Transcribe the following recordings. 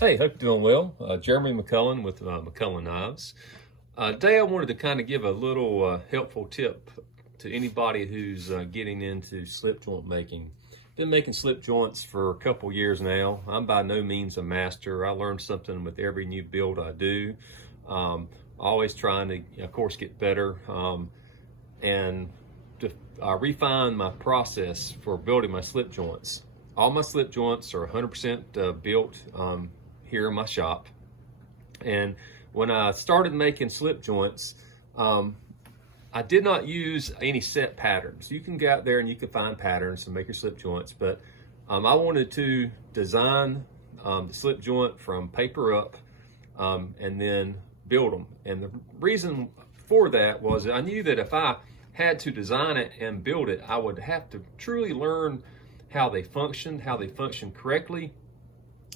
Hey, hope you're doing well. Jeremy McCullen with McCullen Knives. Today I wanted to kind of give a little helpful tip to anybody who's getting into slip joint making. Been making slip joints for a couple years now. I'm by no means a master. I learn something with every new build I do. Always trying to, of course, get better and to refine my process for building my slip joints. All my slip joints are 100% built here in my shop. And when I started making slip joints, I did not use any set patterns. You can go out there and you can find patterns to make your slip joints, but I wanted to design the slip joint from paper up and then build them. And the reason for that was I knew that if I had to design it and build it, I would have to truly learn how they functioned correctly,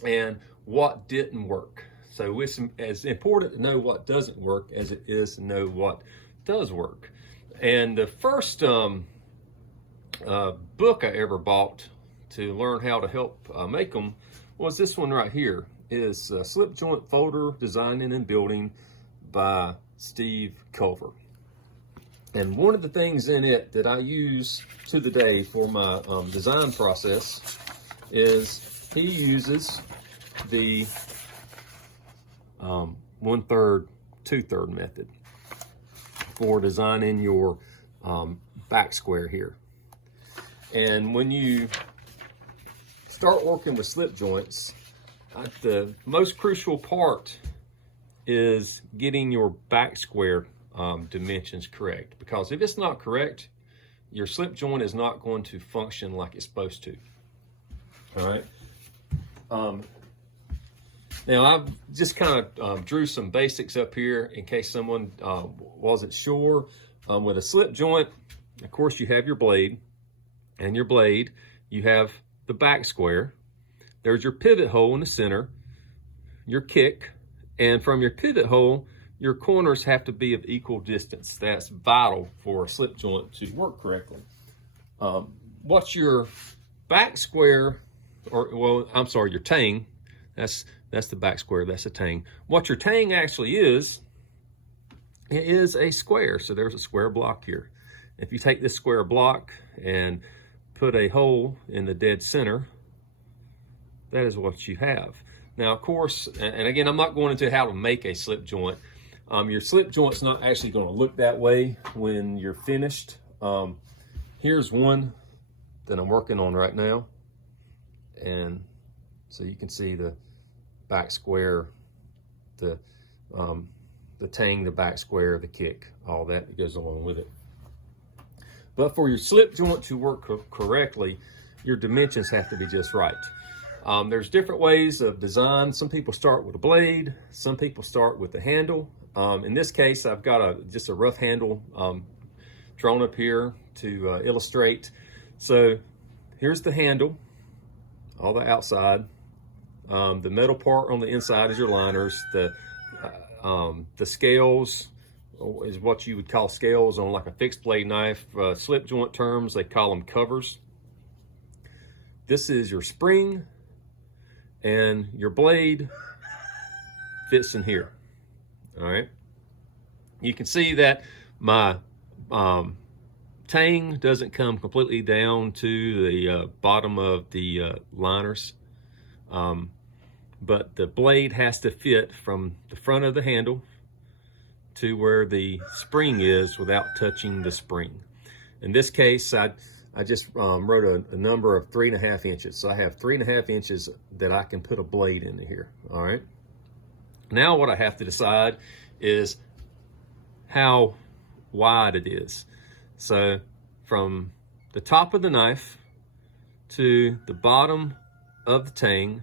and what didn't work. So it's as important to know what doesn't work as it is to know what does work. And the first book I ever bought to learn how to help make them was this one right here. Is Slip Joint Folder Designing and Building by Steve Culver. And one of the things in it that I use to the day for my design process is he uses the 1/3, 2/3 method for designing your back square here. And when you start working with slip joints, the most crucial part is getting your back square dimensions correct, because if it's not correct, your slip joint is not going to function like it's supposed to. All right. Now I've just kind of drew some basics up here in case someone wasn't sure. With a slip joint, of course, you have your blade, and your blade, you have the back square. There's your pivot hole in the center, your kick, and from your pivot hole, your corners have to be of equal distance. That's vital for a slip joint to work correctly. What's your back square, your tang, that's the back square, that's a tang. What your tang actually is, it is a square. So there's a square block here. If you take this square block and put a hole in the dead center, that is what you have. Now, of course, and again, I'm not going into how to make a slip joint. Your slip joint's not actually going to look that way when you're finished. Here's one that I'm working on right now. And so you can see the back square, the tang, the back square, the kick, all that goes along with it. But for your slip joint to work correctly, your dimensions have to be just right. There's different ways of design. Some people start with a blade, some people start with the handle. In this case, I've got just a rough handle drawn up here to illustrate. So here's the handle, all the outside. The metal part on the inside is your liners. The scales is what you would call scales on like a fixed blade knife. Slip joint terms, they call them covers. This is your spring, and your blade fits in here. All right. You can see that my tang doesn't come completely down to the bottom of the liners. But the blade has to fit from the front of the handle to where the spring is without touching the spring. In this case, I just wrote a number of 3.5 inches. So I have 3.5 inches that I can put a blade into here. All right. Now what I have to decide is how wide it is. So from the top of the knife to the bottom of the tang,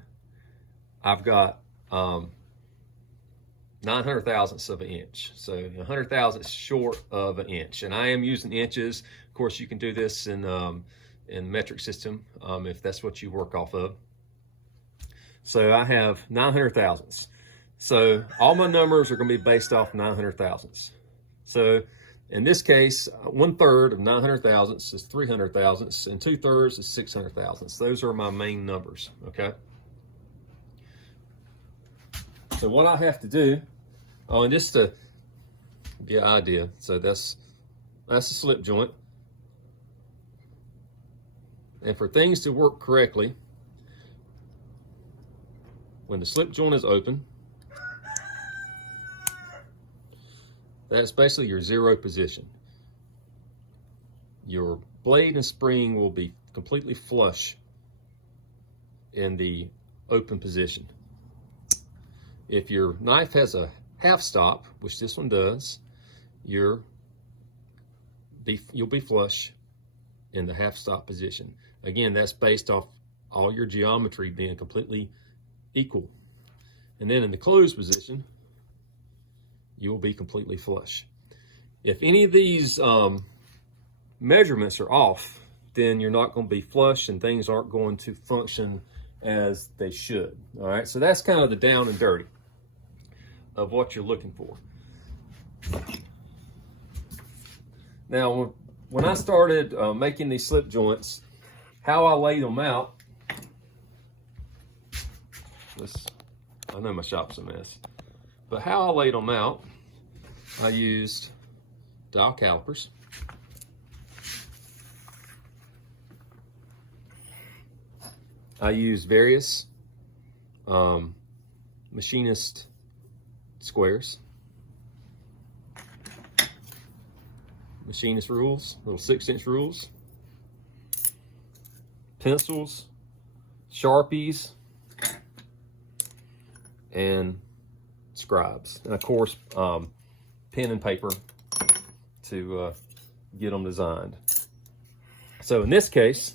I've got 900 thousandths of an inch. So 100 thousandths short of an inch. And I am using inches. Of course, you can do this in metric system if that's what you work off of. So I have 900 thousandths. So all my numbers are going to be based off 900 thousandths. So in this case, 1/3 of 900 thousandths is 300 thousandths, and 2/3 is 600 thousandths. Those are my main numbers, okay? So what I have to do, oh, and just to give you an idea, so that's a slip joint. And for things to work correctly, when the slip joint is open, that's basically your zero position. Your blade and spring will be completely flush in the open position. If your knife has a half stop, which this one does, you'll be flush in the half stop position. Again, that's based off all your geometry being completely equal. And then in the closed position, you will be completely flush. If any of these measurements are off, then you're not going to be flush and things aren't going to function as they should. All right, so that's kind of the down and dirty of what you're looking for. Now, when I started making these slip joints, how I laid them out, I know my shop's a mess, but how I laid them out, I used dial calipers. I used various machinist squares, machinist rules, little 6-inch rules, pencils, Sharpies, and scribes, and of course pen and paper to get them designed. So in this case,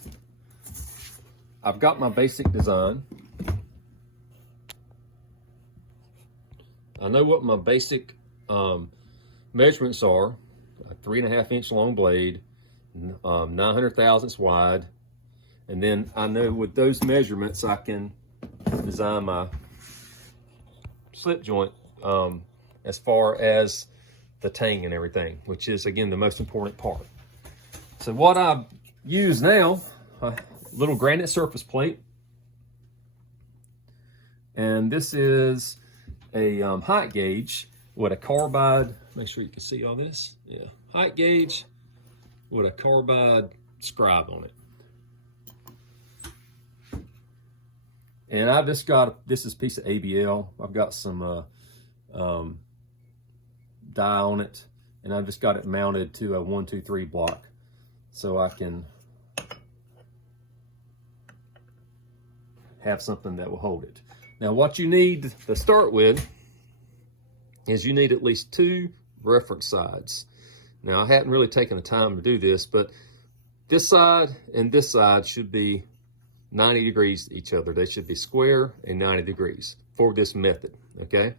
I've got my basic design. I know what my basic measurements are: a 3.5-inch long blade, 900 thousandths wide, and then I know with those measurements I can design my slip joint as far as the tang and everything, which is again the most important part. So what I use now, a little granite surface plate, and this is a height gauge with a carbide. Make sure you can see all this. Yeah, height gauge with a carbide scribe on it. And I've just got, this is a piece of ABL. I've got some dye on it, and I've just got it mounted to a 1, 2, 3 block, so I can have something that will hold it. Now, what you need to start with is you need at least 2 reference sides. Now, I hadn't really taken the time to do this, but this side and this side should be 90 degrees to each other. They should be square and 90 degrees for this method, okay?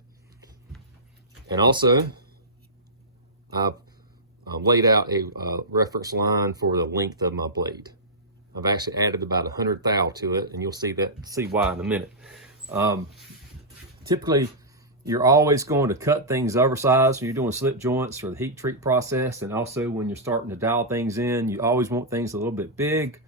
And also, I've laid out a reference line for the length of my blade. I've actually added about 100 thou to it, and you'll see why in a minute. Typically, you're always going to cut things oversized when you're doing slip joints or the heat treat process, and also when you're starting to dial things in, you always want things a little bit big,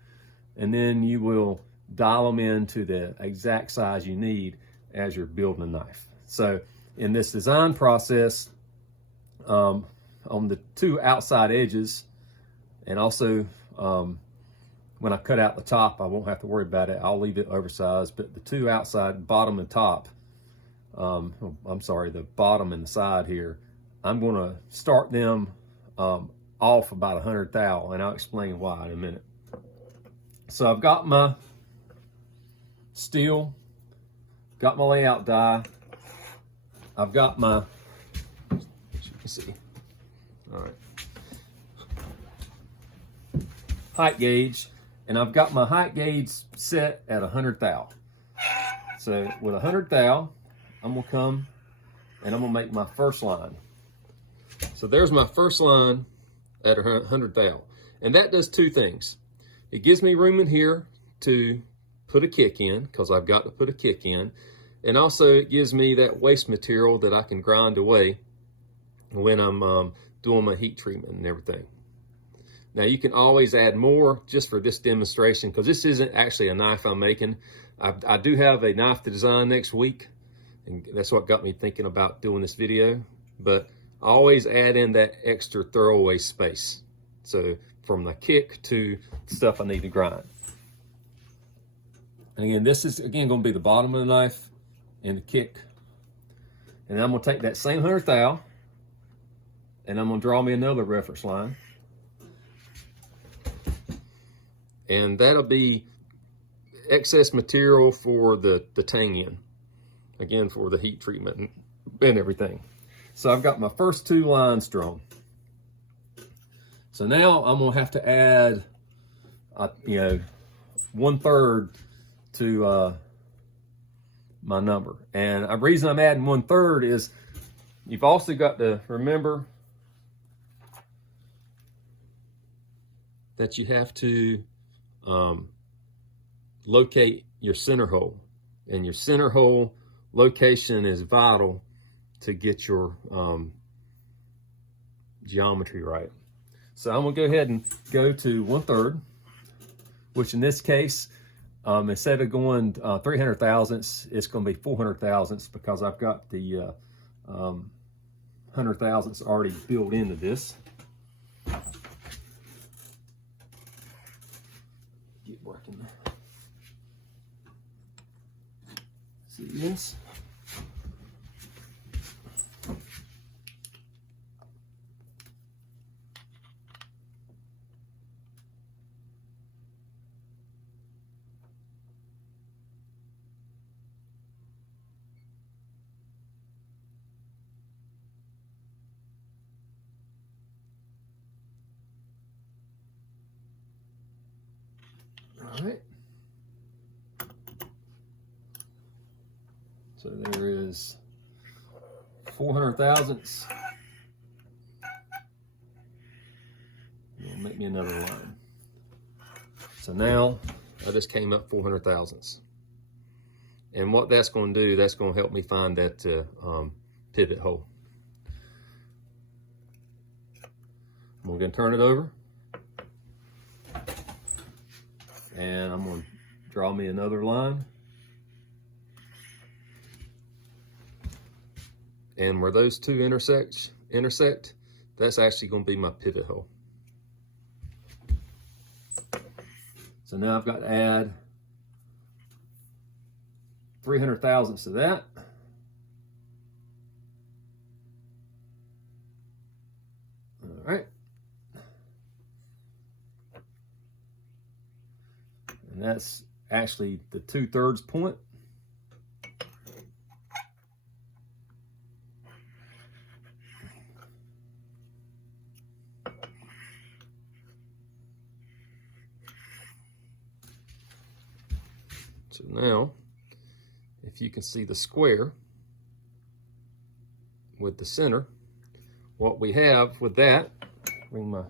and then you will dial them into the exact size you need as you're building a knife. So in this design process, on the 2 outside edges, and also when I cut out the top, I won't have to worry about it. I'll leave it oversized, but the 2 outside, bottom and top, I'm sorry, the bottom and the side here, I'm gonna start them off about 100 thou, and I'll explain why in a minute. So I've got my steel, got my layout die, I've got my, as you can see, all right, height gauge, and I've got my height gauge set at 100 thou. So with 100 thou, I'm gonna come and I'm gonna make my first line. So there's my first line at 100 thou. And that does 2 things. It gives me room in here to put a kick in, because I've got to put a kick in. And also it gives me that waste material that I can grind away when I'm doing my heat treatment and everything. Now you can always add more just for this demonstration, because this isn't actually a knife I'm making. I do have a knife to design next week, And that's what got me thinking about doing this video. But I always add in that extra throwaway space. So from the kick to stuff I need to grind. And again, this is again going to be the bottom of the knife and the kick. And I'm going to take that same 100th thou and I'm going to draw me another reference line. And that'll be excess material for the tang end. Again, for the heat treatment and everything. So I've got my first 2 lines drawn. So now I'm gonna have to add, 1/3 to my number. And the reason I'm adding 1/3 is you've also got to remember that you have to locate your center hole. And your center hole location is vital to get your geometry right. So I'm gonna go ahead and go to 1/3, which in this case, instead of going 300 thousandths, it's gonna be 400 thousandths because I've got the 100 thousandths already built into this. Get working. See this? All right. So there is 400 thousandths. It'll make me another line. So now I just came up 400 thousandths. And what that's going to do, that's going to help me find that pivot hole. I'm going to turn it over. And I'm going to draw me another line. And where those two intersect, that's actually going to be my pivot hole. So now I've got to add 300 thousandths to that. All right. And that's actually the 2/3 point. So now, if you can see the square with the center, what we have with that, bring my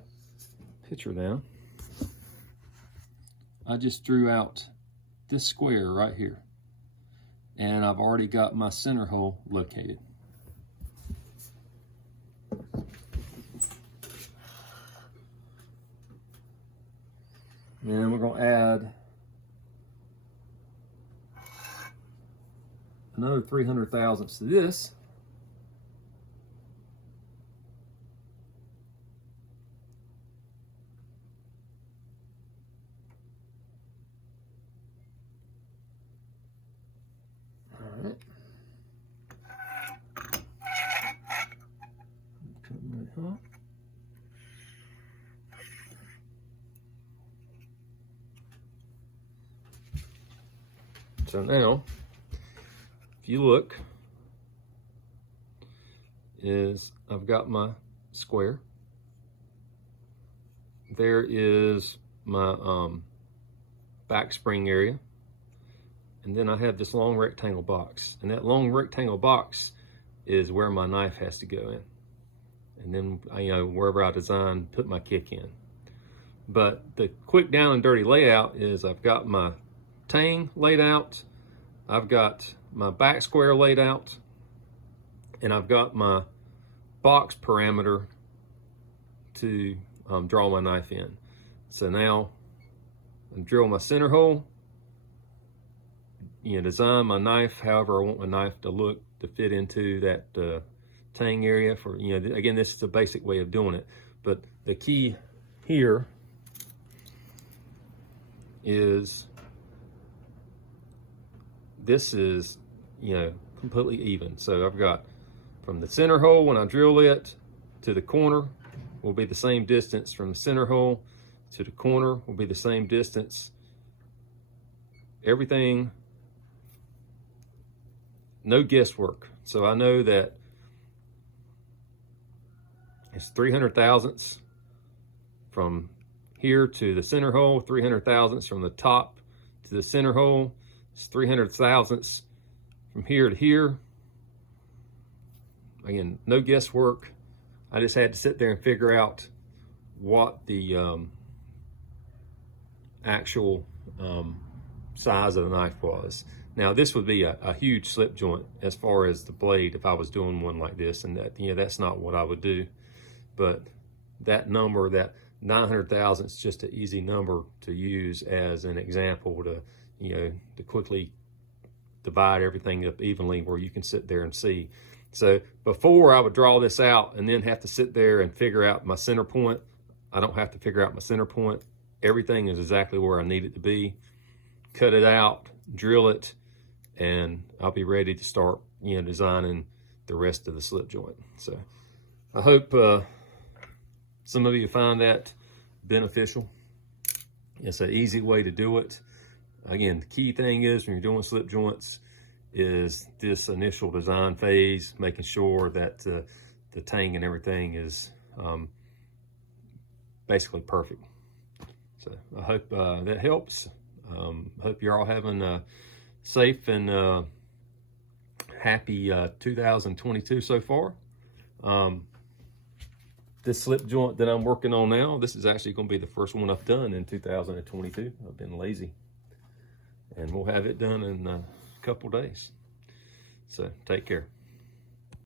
picture down. I just drew out this square right here. And I've already got my center hole located. And we're going to add another 300 thousandths to this. All right. Turn that up. So now, if you look, I've got my square. There is my back spring area. And then I have this long rectangle box. And that long rectangle box is where my knife has to go in. And then, wherever I design, put my kick in. But the quick down and dirty layout is I've got my tang laid out. I've got my back square laid out. And I've got my box parameter to draw my knife in. So now I drill my center hole. Design my knife however I want my knife to look to fit into that tang area. For, you know, again, this is a basic way of doing it, but the key here is this is, you know, completely even. So I've got from the center hole when I drill it to the corner will be the same distance. From the center hole to the corner will be the same distance. Everything, no guesswork. So I know that it's 300 thousandths from here to the center hole, 300 thousandths from the top to the center hole. It's 300 thousandths from here to here. Again, no guesswork. I just had to sit there and figure out what the actual size of the knife was. Now this would be a huge slip joint as far as the blade if I was doing one like this, and that, you know, that's not what I would do. But that number, that 900 thousandths, is just an easy number to use as an example to, you know, to quickly divide everything up evenly where you can sit there and see. So before I would draw this out and then have to sit there and figure out my center point. I don't have to figure out my center point. Everything is exactly where I need it to be. Cut it out, drill it, and I'll be ready to start, you know, designing the rest of the slip joint. So I hope some of you find that beneficial. It's an easy way to do it. Again, the key thing is when you're doing slip joints is this initial design phase, making sure that the tang and everything is basically perfect. So I hope that helps. Hope you're all having a safe and happy 2022 so far. This slip joint that I'm working on now, this is actually going to be the first one I've done in 2022. I've been lazy. And we'll have it done in a couple days. So take care.